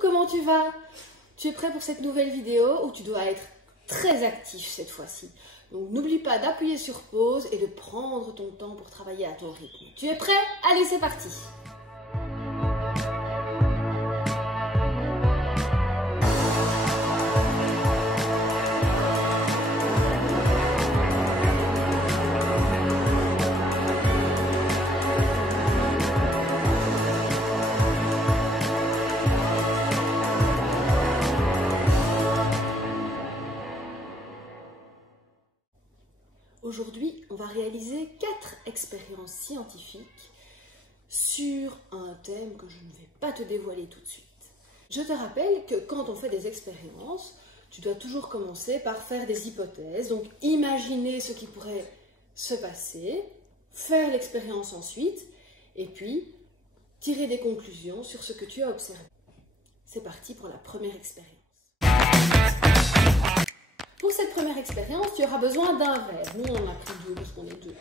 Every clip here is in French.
comment tu vas? Tu es prêt pour cette nouvelle vidéo où tu dois être très actif cette fois-ci. Donc n'oublie pas d'appuyer sur pause et de prendre ton temps pour travailler à ton rythme. Tu es prêt? Allez, c'est parti! Aujourd'hui, on va réaliser 4 expériences scientifiques sur un thème que je ne vais pas te dévoiler tout de suite. Je te rappelle que quand on fait des expériences, tu dois toujours commencer par faire des hypothèses, donc imaginer ce qui pourrait se passer, faire l'expérience ensuite, et puis tirer des conclusions sur ce que tu as observé. C'est parti pour la première expérience. Pour cette première expérience, tu auras besoin d'un verre. Nous, on en a pris 2 parce qu'on est 2.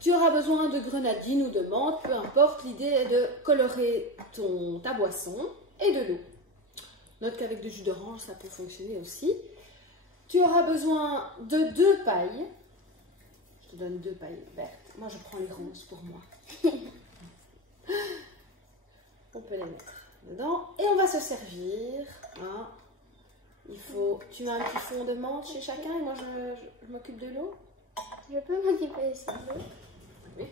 Tu auras besoin de grenadine ou de menthe, peu importe. L'idée est de colorer ta boisson et de l'eau. Note qu'avec du jus d'orange, ça peut fonctionner aussi. Tu auras besoin de 2 pailles. Je te donne 2 pailles vertes. Moi, je prends les roses pour moi. On peut les mettre dedans. Et on va se servir. Hein. Tu as un petit fond de menthe chez chacun et moi je m'occupe de l'eau. Je peux m'occuper aussi de l'eau. Oui.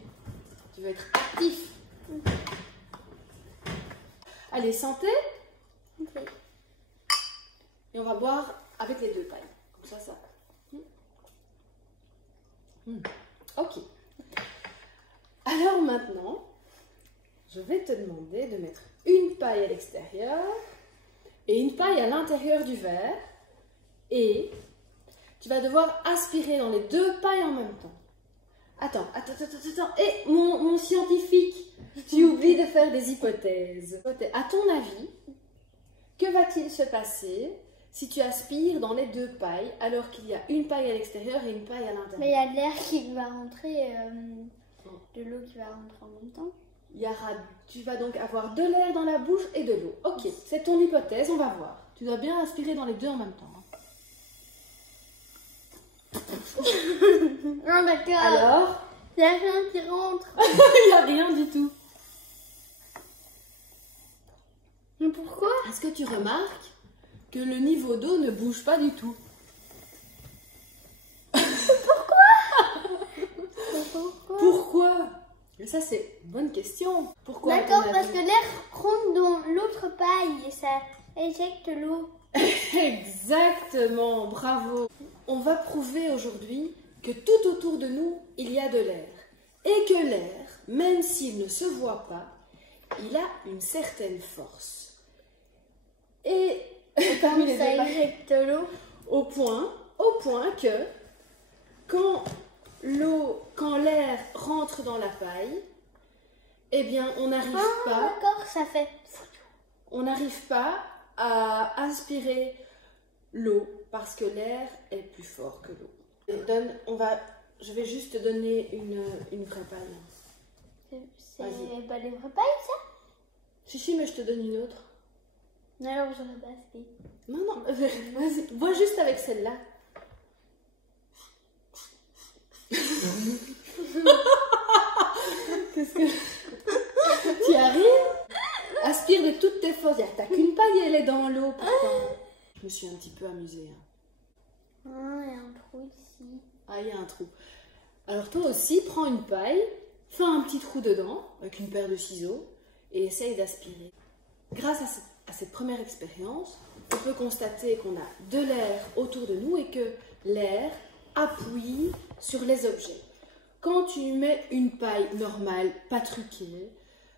Tu veux être actif. Allez, santé. Okay. Et on va boire avec les 2 pailles. Comme ça. Ok. Alors maintenant, je vais te demander de mettre une paille à l'extérieur et une paille à l'intérieur du verre, et tu vas devoir aspirer dans les 2 pailles en même temps. Attends. Et mon scientifique, tu oublies de faire des hypothèses. À ton avis, que va-t-il se passer si tu aspires dans les 2 pailles alors qu'il y a une paille à l'extérieur et une paille à l'intérieur? Mais il y a de l'air qui va rentrer, de l'eau qui va rentrer en même temps. Tu vas donc avoir de l'air dans la bouche et de l'eau. Ok, c'est ton hypothèse, on va voir. Tu dois bien aspirer dans les 2 en même temps. Non, d'accord. Alors? Il n'y a rien qui rentre. Il n'y a rien du tout. Mais pourquoi? Est-ce que tu remarques que le niveau d'eau ne bouge pas du tout? Pourquoi? Ça, c'est une bonne question. Pourquoi? D'accord, parce que l'air rentre dans l'autre paille et ça éjecte l'eau. Exactement, bravo. On va prouver aujourd'hui que tout autour de nous, il y a de l'air. Et que l'air, même s'il ne se voit pas, il a une certaine force. Et parmi les ça éjecte l'eau. Au point que quand l'air rentre dans la paille, eh bien, on n'arrive pas. D'accord, ça fait. On n'arrive pas à aspirer l'eau parce que l'air est plus fort que l'eau. Je vais juste te donner une vraie paille. C'est pas les vraies pailles, ça? Si, mais je te donne une autre. Alors, j'aurais pas assez. Non, vas-y, bois juste avec celle-là. Qu'est-ce que... Tu arrives? Aspire de toutes tes forces. T'as qu'une paille et elle est dans l'eau. Je me suis un petit peu amusée. Ah, il y a un trou ici. Ah, il y a un trou. Alors toi aussi, prends une paille, fais un petit trou dedans avec une paire de ciseaux et essaye d'aspirer. Grâce à cette première expérience, on peut constater qu'on a de l'air autour de nous et que l'air appuie sur les objets. Quand tu mets une paille normale, pas truquée,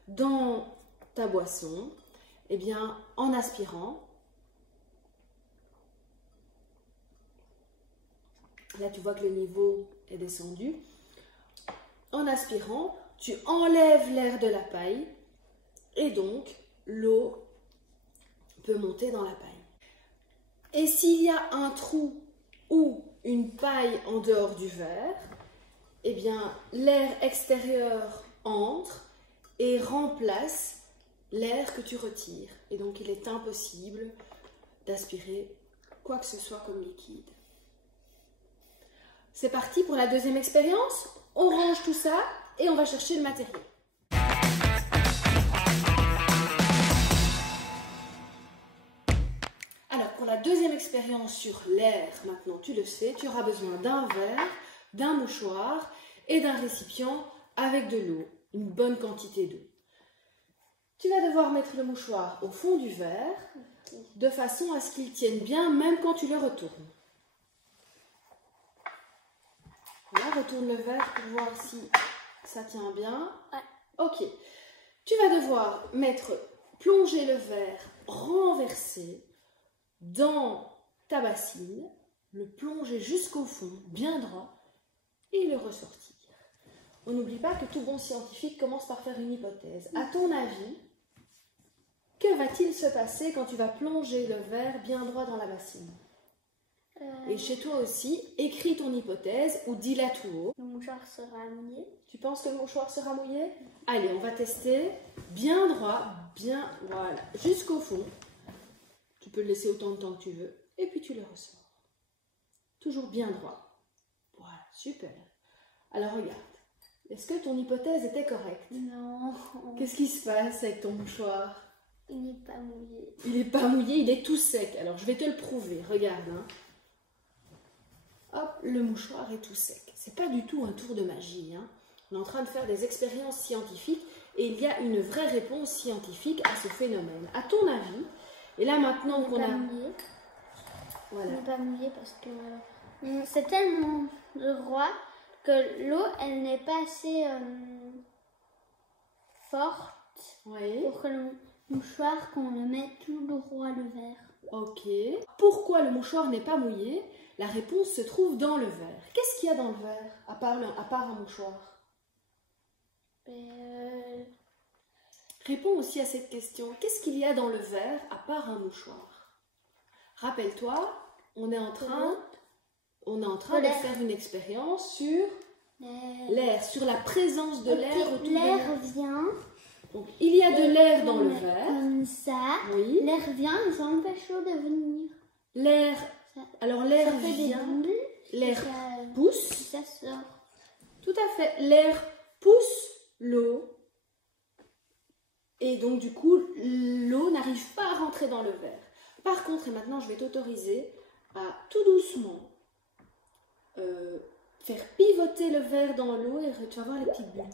dans ta boisson, eh bien, en aspirant, là tu vois que le niveau est descendu, en aspirant, tu enlèves l'air de la paille et donc l'eau peut monter dans la paille. Et s'il y a un trou ou une paille en dehors du verre, eh bien l'air extérieur entre et remplace l'air que tu retires. Et donc, il est impossible d'aspirer quoi que ce soit comme liquide. C'est parti pour la deuxième expérience. On range tout ça et on va chercher le matériel. Alors, pour la deuxième expérience sur l'air, maintenant tu le sais, tu auras besoin d'un verre, d'un mouchoir et d'un récipient avec de l'eau, une bonne quantité d'eau. Tu vas devoir mettre le mouchoir au fond du verre de façon à ce qu'il tienne bien même quand tu le retournes. Voilà, retourne le verre pour voir si ça tient bien. Ouais. Ok. Tu vas devoir plonger le verre renversé dans ta bassine, le plonger jusqu'au fond, bien droit, et le ressortir. On n'oublie pas que tout bon scientifique commence par faire une hypothèse. À ton avis, que va-t-il se passer quand tu vas plonger le verre bien droit dans la bassine? Et chez toi aussi, écris ton hypothèse ou dis-la tout haut. Le mouchoir sera mouillé. Tu penses que le mouchoir sera mouillé? Allez, on va tester. Bien droit, bien, voilà, jusqu'au fond. Tu peux le laisser autant de temps que tu veux. Et puis tu le ressors. Toujours bien droit. Voilà, super. Alors regarde, est-ce que ton hypothèse était correcte? Non. Qu'est-ce qui se passe avec ton mouchoir? Il n'est pas mouillé. Il n'est pas mouillé, il est tout sec. Alors je vais te le prouver, regarde. Hein. Hop, le mouchoir est tout sec. C'est pas du tout un tour de magie. Hein. On est en train de faire des expériences scientifiques et il y a une vraie réponse scientifique à ce phénomène. À ton avis, et là maintenant qu'on a... Mouillé. Voilà. Il n'est pas mouillé parce que c'est tellement droit que l'eau, elle n'est pas assez forte Oui. pour que le mouchoir, qu'on le mette tout droit le verre. Ok. Pourquoi le mouchoir n'est pas mouillé? La réponse se trouve dans le verre. Qu'est-ce qu'il y a dans le verre, à part un mouchoir? Réponds aussi à cette question. Qu'est-ce qu'il y a dans le verre, à part un mouchoir? Rappelle-toi, on est en train de faire une expérience sur l'air, sur la présence de l'air autour de l'air vient. Donc, il y a de l'air dans le verre. Comme ça. Oui. L'air vient et ça empêche l'eau de venir. L'air. Alors l'air Ça fait des vient. bulles. L'air Ça pousse. sort. Tout à fait. L'air pousse l'eau. Et donc du coup, l'eau n'arrive pas à rentrer dans le verre. Par contre, et maintenant je vais t'autoriser à tout doucement faire pivoter le verre dans l'eau et tu vas voir les petites bulles.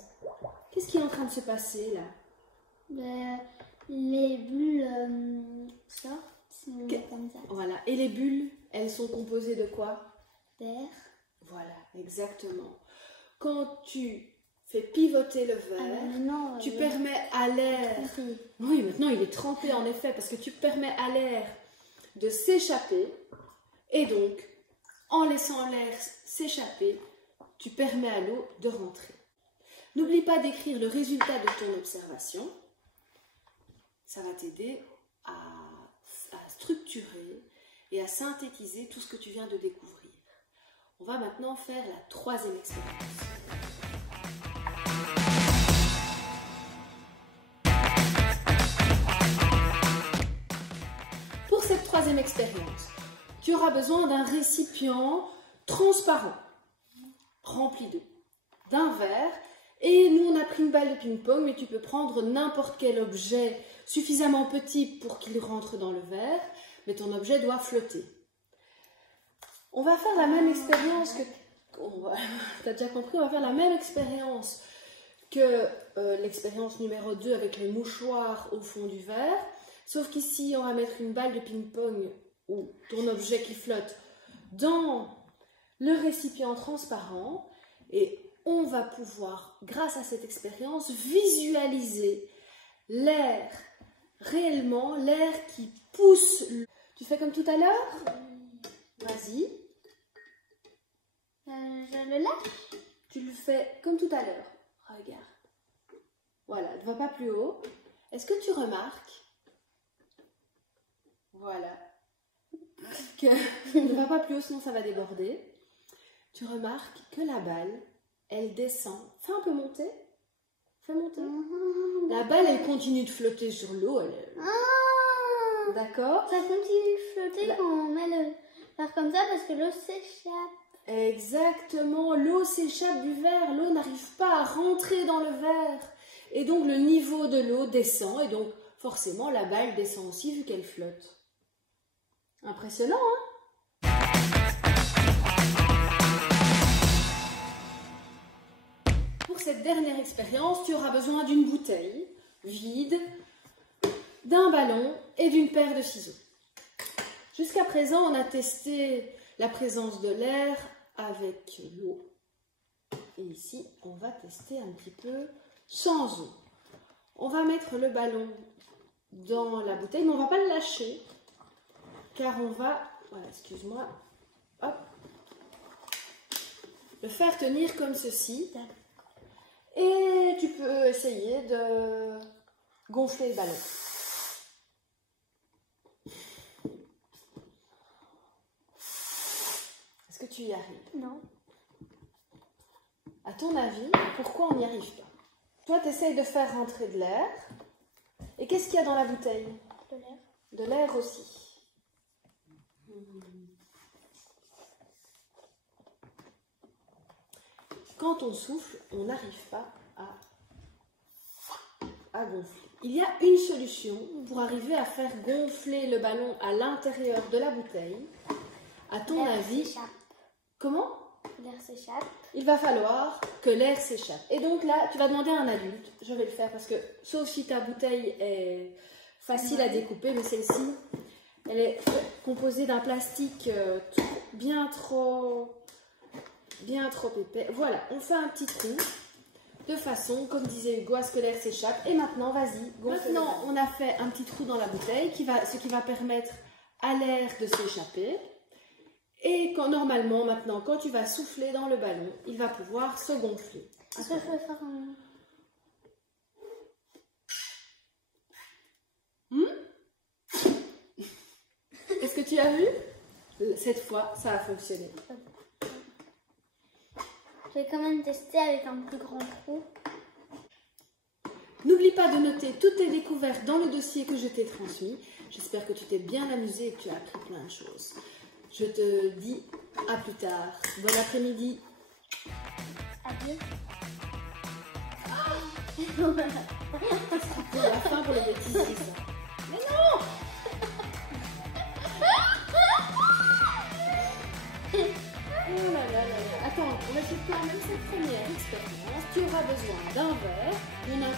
Qu'est-ce qui est en train de se passer là? Les bulles sortent comme ça. Voilà. Et les bulles, elles sont composées de quoi? D'air. Voilà, exactement. Quand tu fais pivoter le verre, tu permets à l'air... Oui, maintenant il est trempé en effet, parce que tu permets à l'air de s'échapper. Et donc, en laissant l'air s'échapper, tu permets à l'eau de rentrer. N'oublie pas d'écrire le résultat de ton observation. Ça va t'aider à structurer et à synthétiser tout ce que tu viens de découvrir. On va maintenant faire la troisième expérience. Pour cette troisième expérience, tu auras besoin d'un récipient transparent, rempli d'eau, d'un verre. Et nous, on a pris une balle de ping-pong, mais tu peux prendre n'importe quel objet suffisamment petit pour qu'il rentre dans le verre, mais ton objet doit flotter. On va faire la même expérience que... T'as déjà compris, on va faire la même expérience que l'expérience numéro 2 avec les mouchoirs au fond du verre, sauf qu'ici, on va mettre une balle de ping-pong ou ton objet qui flotte dans le récipient transparent et on va pouvoir, grâce à cette expérience, visualiser l'air, réellement, l'air qui pousse. Tu fais comme tout à l'heure? Vas-y. Je le lâche. Tu le fais comme tout à l'heure. Regarde. Voilà, ne va pas plus haut. Est-ce que tu remarques? Voilà. Que ne va pas plus haut, sinon ça va déborder. Tu remarques que la balle, elle descend. Fais un peu monter. Fais monter. La balle, elle continue de flotter sur l'eau. D'accord? Ça continue de flotter quand on met le verre comme ça parce que l'eau s'échappe. Exactement, l'eau s'échappe du verre, l'eau n'arrive pas à rentrer dans le verre. Et donc le niveau de l'eau descend et donc forcément la balle descend aussi vu qu'elle flotte. Impressionnant, hein? Pour cette dernière expérience, tu auras besoin d'une bouteille vide, d'un ballon et d'une paire de ciseaux. Jusqu'à présent, on a testé la présence de l'air avec l'eau. Et ici, on va tester un petit peu sans eau. On va mettre le ballon dans la bouteille, mais on ne va pas le lâcher, car on va, voilà, excuse-moi, hop, le faire tenir comme ceci. Et tu peux essayer de gonfler le ballon. Est-ce que tu y arrives? Non. À ton avis, pourquoi on n'y arrive pas? Toi, tu essayes de faire rentrer de l'air. Et qu'est-ce qu'il y a dans la bouteille? De l'air. De l'air aussi. Quand on souffle, on n'arrive pas à gonfler. Il y a une solution pour arriver à faire gonfler le ballon à l'intérieur de la bouteille. À ton avis, comment? L'air s'échappe. Il va falloir que l'air s'échappe. Et donc là, tu vas demander à un adulte. Je vais le faire parce que, sauf si ta bouteille est facile à découper, mais celle-ci, elle est composée d'un plastique bien trop épais. Voilà, on fait un petit trou de façon, comme disait Hugo, à ce que l'air s'échappe. Et maintenant, vas-y. Maintenant, on a fait un petit trou dans la bouteille, ce qui va permettre à l'air de s'échapper. Et normalement, maintenant, quand tu vas souffler dans le ballon, il va pouvoir se gonfler. Est-ce que je peux faire un... Est-ce que tu as vu? Cette fois, ça a fonctionné. Je vais quand même tester avec un plus grand trou. N'oublie pas de noter toutes tes découvertes dans le dossier que je t'ai transmis. J'espère que tu t'es bien amusé et que tu as appris plein de choses. Je te dis à plus tard. Bon après-midi. Adieu. Pour la fin, pour les bêtises. Mais non! Oh là là là là. Attends, on va faire quand même cette première expérience. Tu auras besoin d'un verre. On a